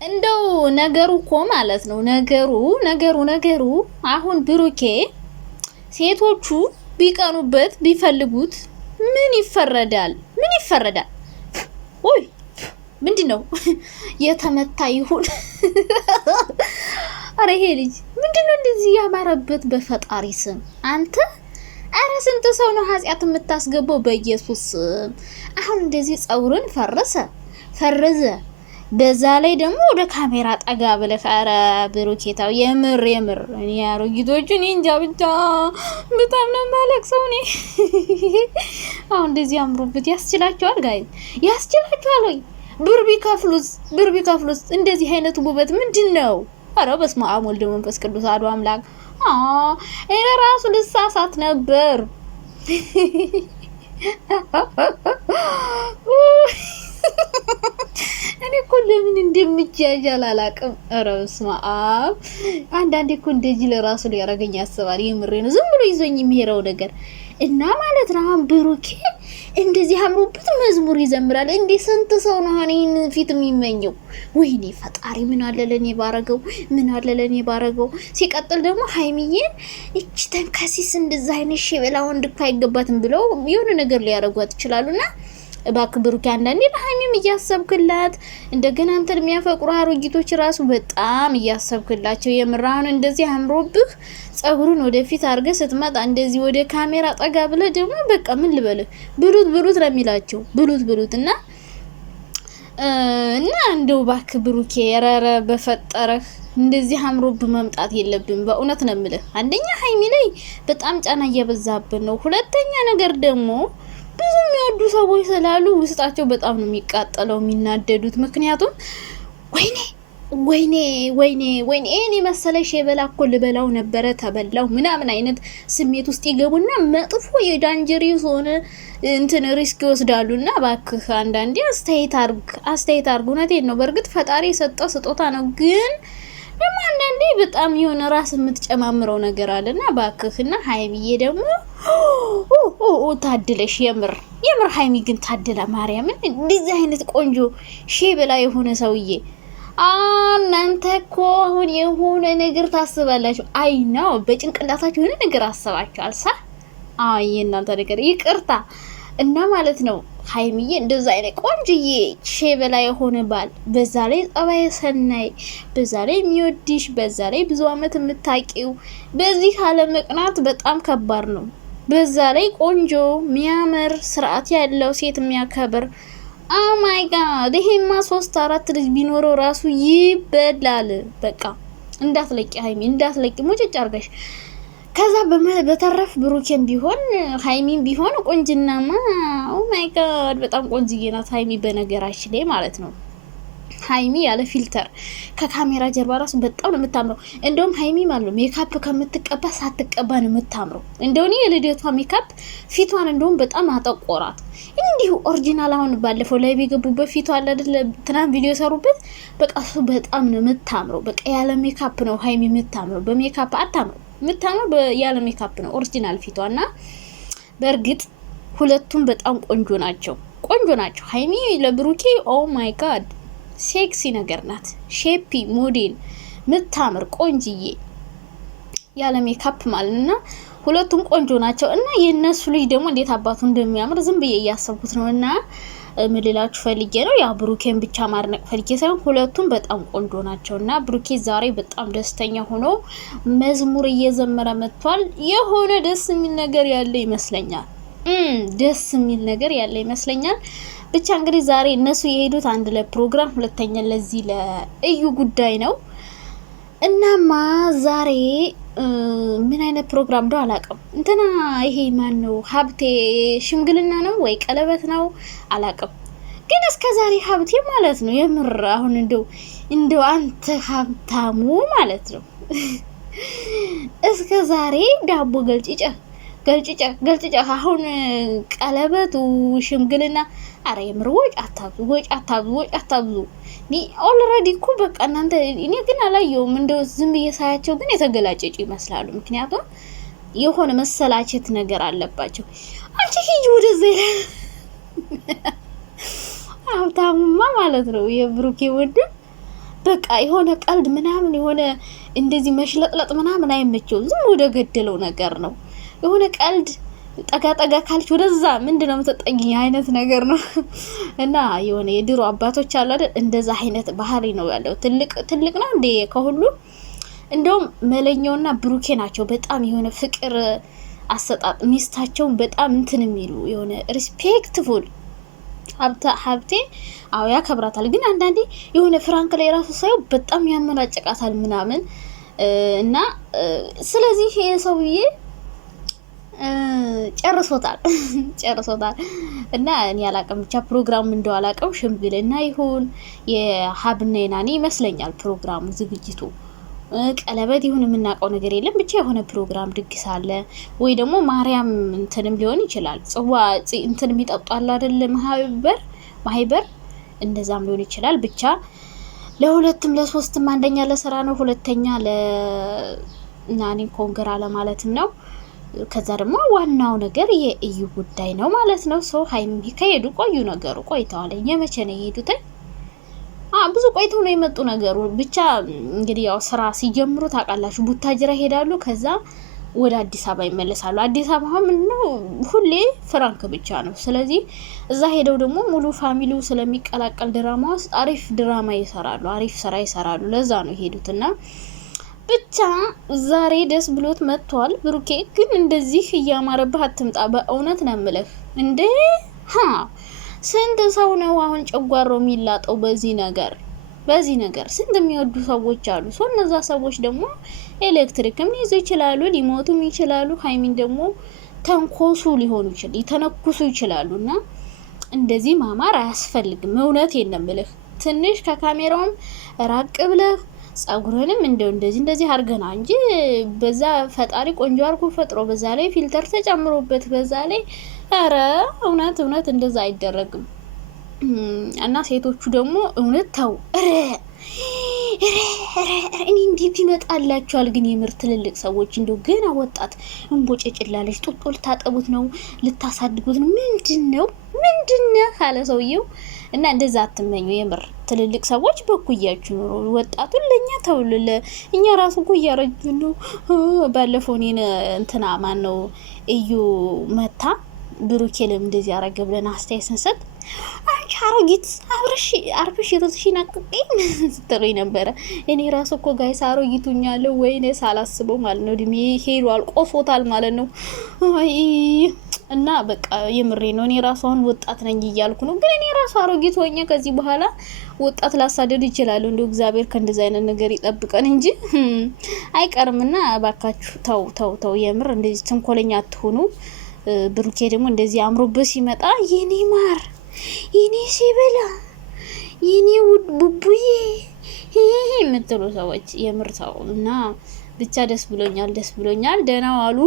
እንደው ነገሩ እኮ ማለት ነው ነገሩ አሁን ብሩኬ ሴቶቹ ቢቀኑበት ቢፈልጉት ምን ይፈረዳል? ወይ ምንድነው የተመታ ይሁን? አረ ይሄ ልጅ ምንድነው እንደዚህ ያማረበት? በፈጣሪ ስም አንተ! አረ ስንት ሰው ነው ኃጢአት የምታስገባው በኢየሱስ ስም። አሁን እንደዚህ ጸጉርን ፈረዘ በዛ ላይ ደግሞ ወደ ካሜራ ጠጋ ብለህ አረ ብሩኬታው የምር እኔ አሮጊቶቹ እኔ እንጃ ብቻ በጣም ነው ማለቅሰው እኔ። አሁን እንደዚህ አምሮበት ያስችላቸዋል? ጋይ ያስችላቸዋል ወይ? ብር ቢከፍሉስ እንደዚህ አይነት ውበት ምንድን ነው? አረ በስመ አብ ወልድ መንፈስ ቅዱስ አሐዱ አምላክ። እኔ ራሱ ልሳሳት ነበር። እኔ እኮ ለምን እንደምጃጃል አላውቅም። ኧረ በስመ አብ። አንዳንዴ እኮ እንደዚህ ለራሱ ሊያረገኝ ያስባል። የምሬ ነው። ዝም ብሎ ይዞኝ የሚሄደው ነገር እና ማለት ነው። አሁን ብሩኬ እንደዚህ አምሮበት መዝሙር ይዘምራል። እንዴ ስንት ሰው ነው ይህን ፊት የሚመኘው? ወይኔ ፈጣሪ ምን አለ ለኔ ባረገው። ሲቀጥል ደግሞ ሀይሚዬን እቺ ተንከሲስ እንደዛ አይነት ሸበላ ወንድ እኮ አይገባትም ብለው የሆነ ነገር ሊያረጓት ይችላሉና እባክህ ብሩኬ አንዳንዴ ለሀይሚም እያሰብክላት እንደገና አንተን የሚያፈቅሩ አሮጊቶች ራሱ በጣም እያሰብክላቸው። የምራውን እንደዚህ አምሮብህ ጸጉሩን ወደፊት አድርገህ ስትመጣ እንደዚህ ወደ ካሜራ ጠጋ ብለህ ደግሞ በቃ ምን ልበልህ ብሉት ነው የሚላቸው። ብሉት እና እንደው እባክህ ብሩኬ ረረ በፈጠረህ እንደዚህ አምሮብህ መምጣት የለብን። በእውነት ነው የምልህ። አንደኛ ሀይሚ ላይ በጣም ጫና እያበዛብን ነው። ሁለተኛ ነገር ደግሞ ብዙ የሚወዱ ሰዎች ስላሉ ውስጣቸው በጣም ነው የሚቃጠለው የሚናደዱት። ምክንያቱም ወይኔ እኔ መሰለሽ የበላ እኮ ልበላው ነበረ ተበላው ምናምን አይነት ስሜት ውስጥ ይገቡና መጥፎ የዳንጀሪስ ሆነ እንትን ሪስክ ይወስዳሉና እባክህ አንዳንዴ አስተያየት አርግ። እውነቴን ነው። በእርግጥ ፈጣሪ የሰጠው ስጦታ ነው፣ ግን ደግሞ አንዳንዴ በጣም የሆነ ራስ የምትጨማምረው ነገር አለና እባክህና ሀይሚዬ ደግሞ ታድለሽ። የምር ሀይሚ ግን ታድላ ማርያምን እንደዚህ አይነት ቆንጆ በላ የሆነ ሰውዬ። እናንተ እኮ አሁን የሆነ ነገር ታስባላችሁ። አይ ነው በጭንቅላታችሁ የሆነ ነገር አስባችኋል። የእናንተ ነገር ይቅርታ እና ማለት ነው። ሀይሚዬ እንደዛ አይነት ቆንጆዬ በላ የሆነ ባል፣ በዛ ላይ ጸባይ ሰናይ፣ በዛ ላይ የሚወድሽ፣ በዛ ላይ ብዙ አመት የምታቂው፣ በዚህ አለመቅናት በጣም ከባድ ነው። በዛ ላይ ቆንጆ ሚያምር ስርዓት ያለው ሴት የሚያከብር ማይ ጋድ። ይሄማ 3-4 ልጅ ቢኖረው ራሱ ይበላል። በቃ እንዳትለቂ ሀይሚ እንዳትለቂ ሙጭጭ አርገሽ። ከዛ በተረፍ ብሩኬን ቢሆን ሀይሚን ቢሆን ቆንጅናማ ማይ ጋድ በጣም ቆንጅዬ ናት ሀይሚ። በነገራችን ላይ ማለት ነው ሀይሚ ያለ ፊልተር ከካሜራ ጀርባ ራሱ በጣም ነው የምታምረው። እንደውም ሀይሚ ማለት ሜካፕ ከምትቀባ ሳትቀባ ነው የምታምረው። እንደውም የልደቷ ሜካፕ ፊቷን እንደውም በጣም አጠቆራት። እንዲሁ ኦሪጂናል አሁን ባለፈው ላይ የገቡበት ፊቷ አለ አይደል? ትናንት ቪዲዮ ሰሩበት። በቃ እሱ በጣም ነው የምታምረው። በቃ ያለ ሜካፕ ነው ሀይሚ የምታምረው። በሜካፕ አታምረው። የምታምረው ያለ ሜካፕ ነው ኦሪጂናል ፊቷና በእርግጥ ሁለቱም በጣም ቆንጆ ናቸው። ሀይሚ ለብሩኬ ኦ ማይ ጋድ ሴክሲ ነገር ናት። ሼፒ ሞዴል ምታምር ቆንጅዬ ያለ ሜካፕ ማለትና ሁለቱም ቆንጆ ናቸው። እና የነሱ ልጅ ደግሞ እንዴት አባቱ እንደሚያምር ዝም ብዬ እያሰብኩት ነው። እና ምልላችሁ ፈልጌ ነው ያ ብሩኬን ብቻ ማድነቅ ፈልጌ ሳይሆን ሁለቱም በጣም ቆንጆ ናቸው። እና ብሩኬ ዛሬ በጣም ደስተኛ ሆኖ መዝሙር እየዘመረ መጥቷል። የሆነ ደስ የሚል ነገር ያለ ይመስለኛል። ብቻ እንግዲህ ዛሬ እነሱ የሄዱት አንድ ለፕሮግራም፣ ሁለተኛ ለዚህ ለእዩ ጉዳይ ነው። እናማ ዛሬ ምን አይነት ፕሮግራም ነው አላውቅም። እንትና ይሄ ማን ነው ሀብቴ ሽምግልና ነው ወይ ቀለበት ነው አላውቅም። ግን እስከ ዛሬ ሀብቴ ማለት ነው የምር አሁን እንደው አንተ ሀብታሙ ማለት ነው እስከ ዛሬ ዳቦ ገልጭጫ አሁን ቀለበቱ ሽምግልና። አረ የምር ወጭ አታብዙ። ኦልሬዲ እኮ በቃ እናንተ እኔ ግን አላየውም። እንደው ዝም ብዬ ሳያቸው ግን የተገላጨጩ ይመስላሉ። ምክንያቱም የሆነ መሰላቸት ነገር አለባቸው። አንቺ ሂጂ ወደዛ ይላል ሀብታሙማ ማለት ነው የብሩኬ ወንድም በቃ የሆነ ቀልድ ምናምን የሆነ እንደዚህ መሽለጥለጥ ምናምን አይመቸውም። ዝም ወደ ገደለው ነገር ነው። የሆነ ቀልድ ጠጋ ካልች ወደዛ ምንድነው የምትጠጊ አይነት ነገር ነው። እና የሆነ የድሮ አባቶች አሉ አይደል እንደዛ አይነት ባህሪ ነው ያለው። ትልቅ ነው እንዴ ከሁሉ እንደውም መለኛውና ብሩኬ ናቸው በጣም የሆነ ፍቅር አሰጣጥ ሚስታቸውን በጣም እንትን የሚሉ የሆነ ሪስፔክትፉል ሀብቴ አዎ ያከብራታል። ግን አንዳንዴ የሆነ ፍራንክ ላይ ራሱ ሳይው በጣም ያመናጨቃታል ምናምን እና ስለዚህ ይሄ ሰውዬ ጨርሶታል እና እኔ አላቅም ብቻ ፕሮግራሙ እንደው አላቅም ሽምግልና ይሁን የሀብና የናኒ ይመስለኛል ፕሮግራሙ ዝግጅቱ ቀለበት ይሁን የምናውቀው ነገር የለም። ብቻ የሆነ ፕሮግራም ድግስ አለ ወይ ደግሞ ማርያም እንትንም ሊሆን ይችላል። ጽዋ እንትን የሚጠጣሉ አይደል ማህበር እንደዛም ሊሆን ይችላል። ብቻ ለሁለቱም ለሶስትም አንደኛ ለስራ ነው፣ ሁለተኛ ለናኒ ኮንግራ ለማለትም ነው። ከዛ ደግሞ ዋናው ነገር የእዩ ጉዳይ ነው ማለት ነው። ሰው ሀይሚ ከሄዱ ቆዩ ነገሩ ቆይተዋል። የመቼ ነው የሄዱት? ብዙ ቆይተው ነው የመጡ ነገሩ። ብቻ እንግዲህ ያው ስራ ሲጀምሩ ታውቃላችሁ ቡታጅራ ሄዳሉ፣ ከዛ ወደ አዲስ አበባ ይመለሳሉ። አዲስ አበባ ምንድነው ሁሌ ፍራንክ ብቻ ነው። ስለዚህ እዛ ሄደው ደግሞ ሙሉ ፋሚሊው ስለሚቀላቀል ድራማ ውስጥ አሪፍ ድራማ ይሰራሉ፣ አሪፍ ስራ ይሰራሉ። ለዛ ነው የሄዱትና ብቻ ዛሬ ደስ ብሎት መጥቷል። ብሩኬ ግን እንደዚህ እያማረብህ አትምጣ። በእውነት ነው የምልህ እንዴ ስንት ሰው ነው አሁን ጨጓሮ የሚላጠው በዚህ ነገር ስንት የሚወዱ ሰዎች አሉ። እነዛ ሰዎች ደግሞ ኤሌክትሪክም ሊይዙ ይችላሉ፣ ሊሞቱም ይችላሉ። ሀይሚን ደግሞ ተንኮሱ ሊተነኩሱ ይችላሉና እንደዚህ ማማር አያስፈልግም። እውነት የነምልህ ትንሽ ከካሜራውም ራቅ ብለህ ጸጉርንም እንደዚህ አርገና እንጂ በዛ ፈጣሪ ቆንጆ አርጎ ፈጥሮ በዛ ላይ ፊልተር ተጨምሮበት በዛ ላይ አረ እውነት እንደዛ አይደረግም። እና ሴቶቹ ደግሞ እውነት ተው እኔ እንዴት ይመጣላችኋል? ግን የምር ትልልቅ ሰዎች እንደው ገና ወጣት እንቦጨጭላለች ጡጦ ልታጠቡት ነው ልታሳድጉት ነው ምንድነው ካለ ሰውየው እና እንደዛ አትመኙ። የምር ትልልቅ ሰዎች በኩያችሁ ኑሮ ወጣቱን ለኛ ተውልለ እኛ ራሱ እኮ እያረጁ ነው። ባለፈው እኔን እንትና ማን ነው እዩ መታ ብሩኬልም እንደዚህ ያረገ ብለን አስተያየት ስንሰጥ አንቺ አሮጊት አርብሽ የሮትሽን አቅቄም ስትሮኝ ነበረ። እኔ ራሱ እኮ ጋይስ አሮጊቱኛለሁ ወይኔ ሳላስበው ማለት ነው። እድሜ ሄዷል ቆሶታል ማለት ነው። አይ እና በቃ የምሬ ነው። እኔ ራሱ አሁን ወጣት ነኝ እያልኩ ነው፣ ግን እኔ ራሱ አሮጊት ሆኜ ከዚህ በኋላ ወጣት ላሳደድ ይችላል። እንደው እግዚአብሔር ከእንደዚህ አይነት ነገር ይጠብቀን እንጂ አይቀርምና እባካችሁ ተው የምር እንደዚህ ተንኮለኛ አትሆኑ። ብሩኬ ደግሞ እንደዚህ አምሮበት ሲመጣ የኔ ማር የኔ ሲበላ የኔ ቡቡዬ የምትሉ ሰዎች የምር ተው እና ብቻ ደስ ብሎኛል። ደህና ዋሉ።